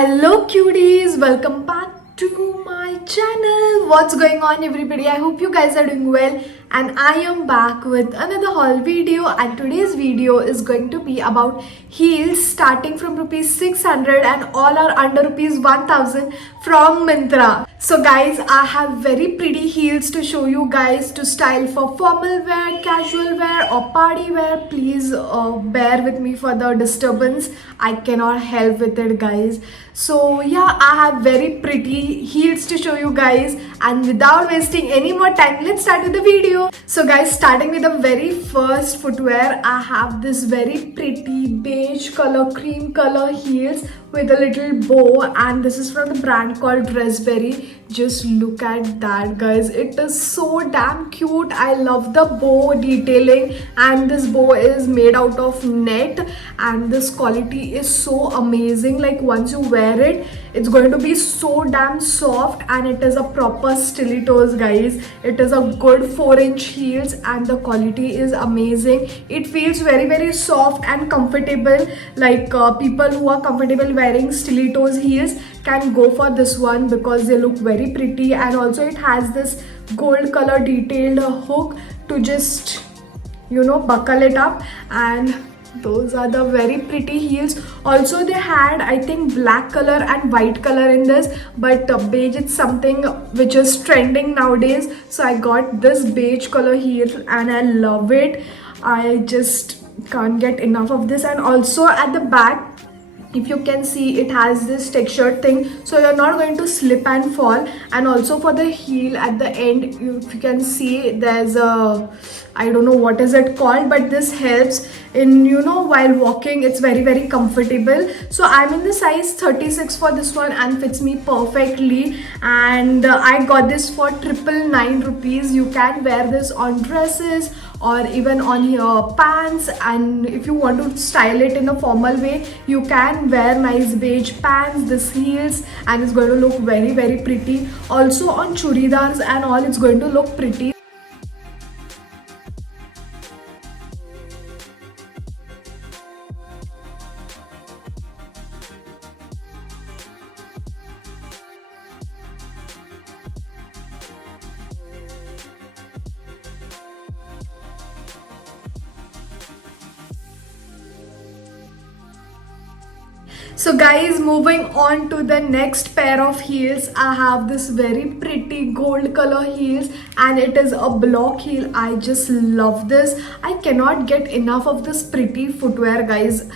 Hello cuties, welcome back to my channel. What's going on everybody? I hope you guys are doing well and I am back with another haul video, and today's video is going to be about heels starting from rupees 600 and all are under rupees 1000 from Myntra. So guys, I have very pretty heels to show you guys to style for formal wear, casual wear or party wear. Please bear with me for the disturbance. I cannot help with it guys. So yeah, I have very pretty heels to show you guys, and without wasting any more time, let's start with the video. So guys, starting with the very first footwear, I have this very pretty beige color, cream color heels with a little bow, and this is from the brand called Dressberry. Just look at that guys, it is so damn cute. I love the bow detailing, and this bow is made out of net, and this quality is so amazing. Like once you wear it, it's going to be so damn soft, and it is a proper stilettos guys. It is a good 4-inch heels and the quality is amazing. It feels very soft and comfortable. Like people who are comfortable wearing stilettos heels can go for this one because they look very pretty, and also it has this gold color detailed hook to just buckle it up, and those are the very pretty heels. Also they had I think black color and white color in this, but beige is something which is trending nowadays, so I got this beige color heel and I love it. I just can't get enough of this. And also at the back, if you can see, it has this textured thing, so you're not going to slip and fall. And also for the heel at the end, if you can see, there's a, I don't know what is it called, but this helps in while walking. It's very comfortable. So I'm in the size 36 for this one and fits me perfectly, and I got this for 999 rupees. You can wear this on dresses or even on your pants, and if you want to style it in a formal way, you can wear nice beige pants, this heels, and it's going to look very pretty. Also on churidars and all, it's going to look pretty. So guys, moving on to the next pair of heels, I have this very pretty gold color heels, and it is a block heel. I just love this. I cannot get enough of this pretty footwear guys.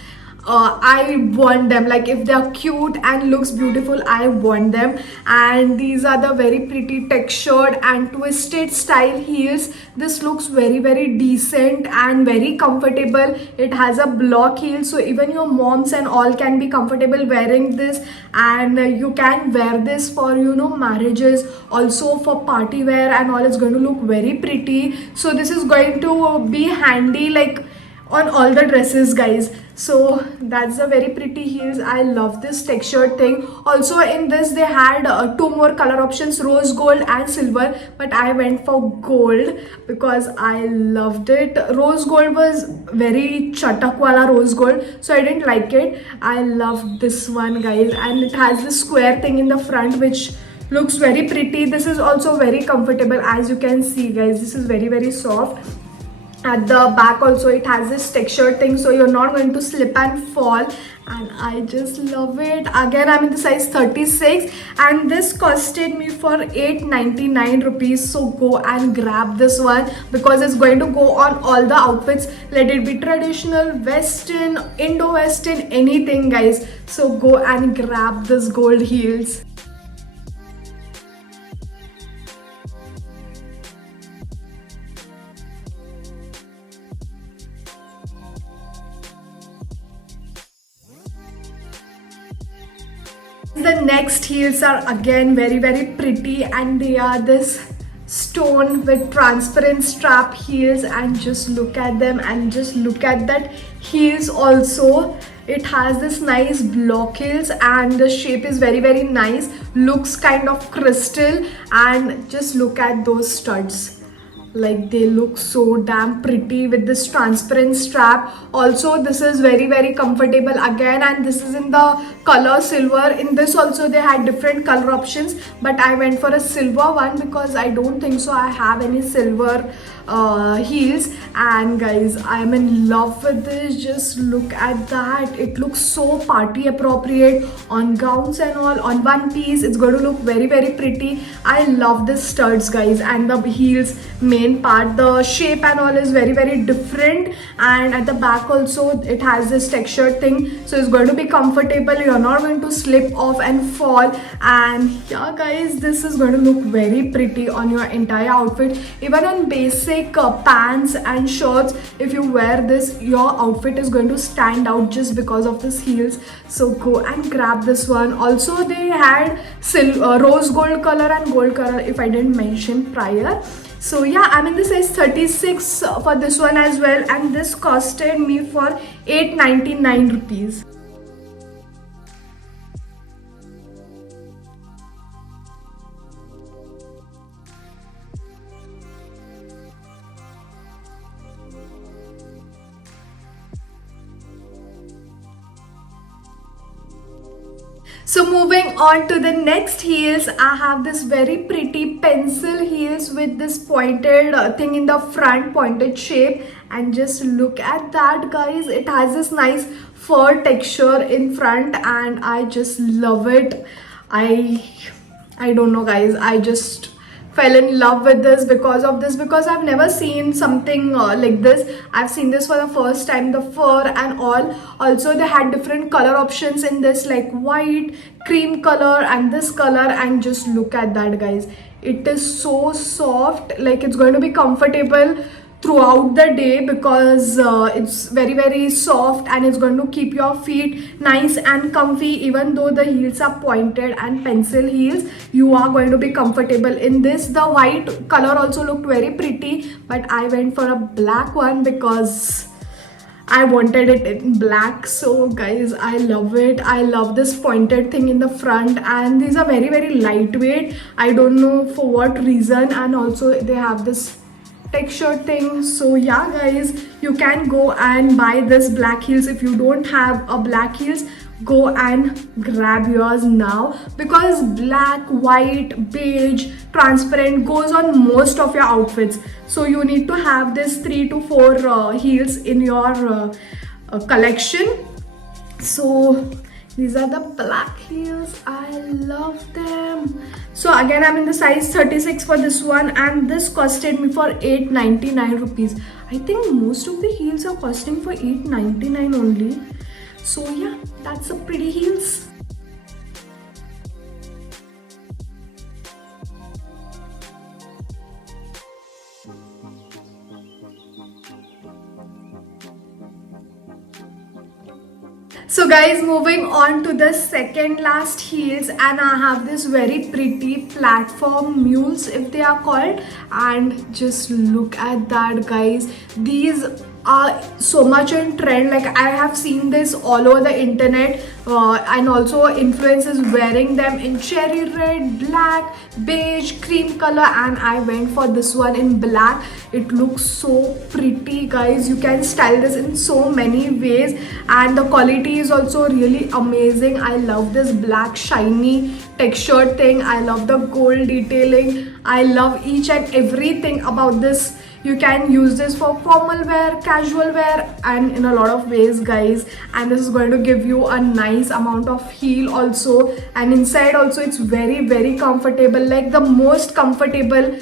I want them. Like if they are cute and looks beautiful, I want them. And these are the very pretty textured and twisted style heels. This looks very decent and very comfortable. It has a block heel, so even your moms and all can be comfortable wearing this, and you can wear this for marriages, also for party wear and all. It's going to look very pretty. So this is going to be handy like on all the dresses guys. So that's a very pretty heels. I love this textured thing. Also in this they had 2 more color options, rose gold and silver, but I went for gold because I loved it. Rose gold was very chatak wala rose gold, so I didn't like it. I loved this one guys, and it has this square thing in the front which looks very pretty. This is also very comfortable. As you can see guys, this is very soft. At the back also it has this textured thing, so you're not going to slip and fall, and I just love it. Again, I'm in the size 36 and this costed me for 899 rupees. So go and grab this one because it's going to go on all the outfits, let it be traditional, western, Indo-western, anything guys. So go and grab this gold heels. The next heels are again very pretty, and they are this stone with transparent strap heels, and just look at them, and just look at that heels also. It has this nice block heels and the shape is very nice, looks kind of crystal, and just look at those studs. Like they look so damn pretty with this transparent strap. Also this is very comfortable again, and this is in the color silver. In this also they had different color options, but I went for a silver one because I don't think so I have any silver heels. And guys, I'm in love with this. Just look at that. It looks so party appropriate on gowns and all, on one piece. It's going to look very pretty. I love the studs, guys, and the heels main part. The shape and all is very different, and at the back also it has this textured thing, so it's going to be comfortable. You're not going to slip off and fall. And yeah guys, this is going to look very pretty on your entire outfit. Even on basic pants and shorts, if you wear this, your outfit is going to stand out just because of this heels. So go and grab this one. Also they had rose gold color and gold color, if I didn't mention prior. So yeah, I'm in the size 36 for this one as well, and this costed me for 899 rupees. So moving on to the next heels, I have this very pretty pencil heels with this pointed thing in the front, pointed shape. And just look at that, guys. It has this nice fur texture in front, and I just love it. I don't know, guys. I just fell in love with this because of this, because I've never seen something like this. I've seen this for the first time, the fur and all. Also they had different color options in this, like white, cream color, and this color. And just look at that, guys. It is so soft. Like it's going to be comfortable throughout the day because it's very soft, and it's going to keep your feet nice and comfy. Even though the heels are pointed and pencil heels, you are going to be comfortable in this. The white color also looked very pretty, but I went for a black one because I wanted it in black. So guys, I love it. I love this pointed thing in the front, and these are very lightweight. I don't know for what reason. And also they have this texture thing. So yeah guys, you can go and buy this black heels. If you don't have a black heels, go and grab yours now, because black, white, beige, transparent goes on most of your outfits. So you need to have this 3 to 4 heels in your collection. So these are the black heels. I love them. So again, I'm in the size 36 for this one, and this costed me for 899 rupees. I think most of the heels are costing for 899 only. So yeah, that's a pretty heels. So guys, moving on to the second last heels, and I have this very pretty platform mules, if they are called. And just look at that, guys. These are so much in trend. Like I have seen this all over the internet, and also influencers wearing them in cherry red, black, beige, cream color, and I went for this one in black. It looks so pretty, guys. You can style this in so many ways, and the quality is also really amazing. I love this black shiny textured thing. I love the gold detailing. I love each and everything about this. You can use this for formal wear, casual wear, and in a lot of ways, guys. And this is going to give you a nice amount of heel also, and inside also it's very comfortable, like the most comfortable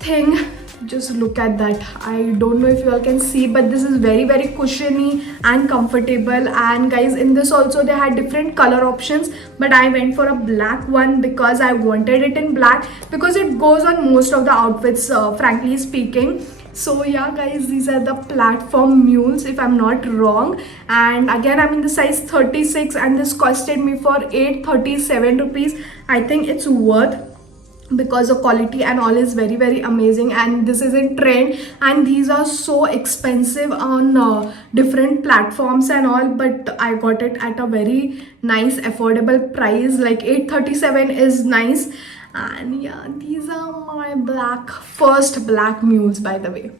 thing. Just look at that. I don't know if you all can see, but this is very cushiony and comfortable. And guys, in this also they had different color options, but I went for a black one because I wanted it in black, because it goes on most of the outfits, frankly speaking. So yeah guys, these are the platform mules, if I'm not wrong. And again, I'm in the size 36, and this costed me for 837 rupees. I think it's worth, because the quality and all is very amazing, and this is in trend. And these are so expensive on different platforms and all, but I got it at a very nice affordable price. Like 837 is nice. And yeah, these are my first black mules, by the way.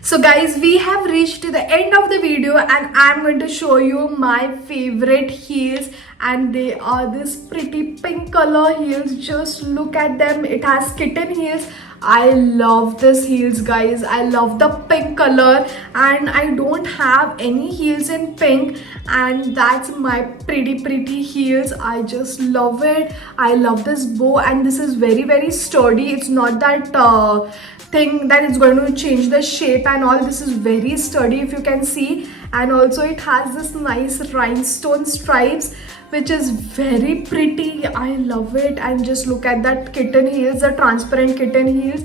So guys, we have reached to the end of the video and I'm going to show you my favorite heels, and they are this pretty pink color heels. Just look at them. It has kitten heels. I love this heels, guys. I love the pink color, and I don't have any heels in pink, and that's my pretty heels. I just love it. I love this bow, and this is very sturdy. It's not that thing that it's going to change the shape and all. This is very sturdy, if you can see, and also it has this nice rhinestone stripes, which is very pretty. I love it. And just look at that kitten heels, the transparent kitten heels,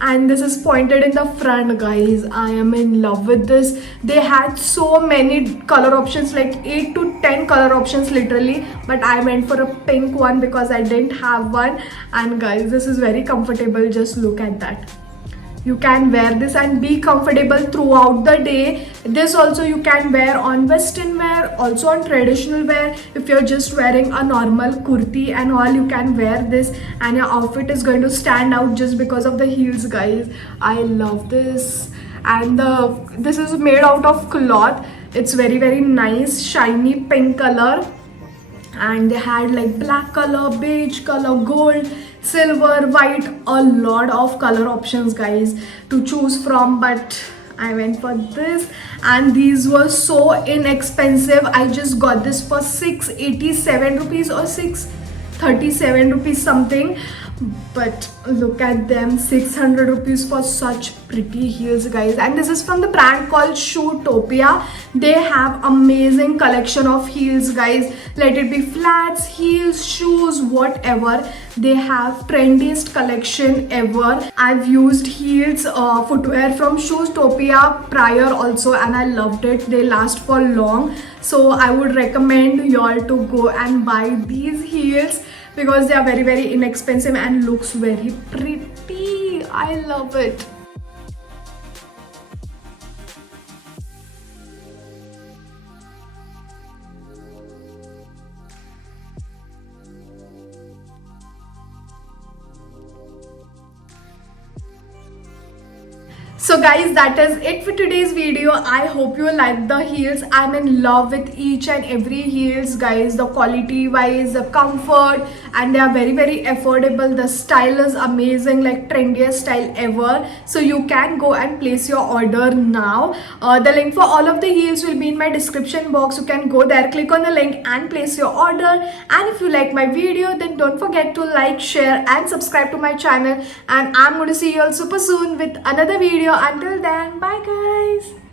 and this is pointed in the front, guys. I am in love with this. They had so many color options, like 8 to 10 color options literally, but I went for a pink one because I didn't have one. And guys, this is very comfortable. Just look at that. You can wear this and be comfortable throughout the day. This also you can wear on western wear, also on traditional wear. If you're just wearing a normal kurti and all, you can wear this and your outfit is going to stand out just because of the heels, guys. I love this. And this is made out of cloth. It's very nice shiny pink color, and they had like black color, beige color, gold, silver, white, a lot of color options, guys, to choose from, but I went for this. And these were so inexpensive. I just got this for 687 rupees or 637 rupees something, but look at them, 600 rupees for such pretty heels, guys. And this is from the brand called Shoetopia. They have amazing collection of heels, guys. Let it be flats, heels, shoes, whatever. They have trendiest collection ever. I've used heels footwear from Shoetopia prior also, and I loved it. They last for long, so I would recommend you all to go and buy these heels because they are very inexpensive and looks very pretty. I love it. So guys, that is it for today's video. I hope you liked the heels. I'm in love with each and every heels, guys. The quality wise, the comfort, and they are very affordable. The style is amazing, like trendiest style ever. So you can go and place your order now. The link for all of the heels will be in my description box. You can go there, click on the link and place your order. And if you like my video, then don't forget to like, share and subscribe to my channel. And I'm going to see you all super soon with another video. Until then, bye guys.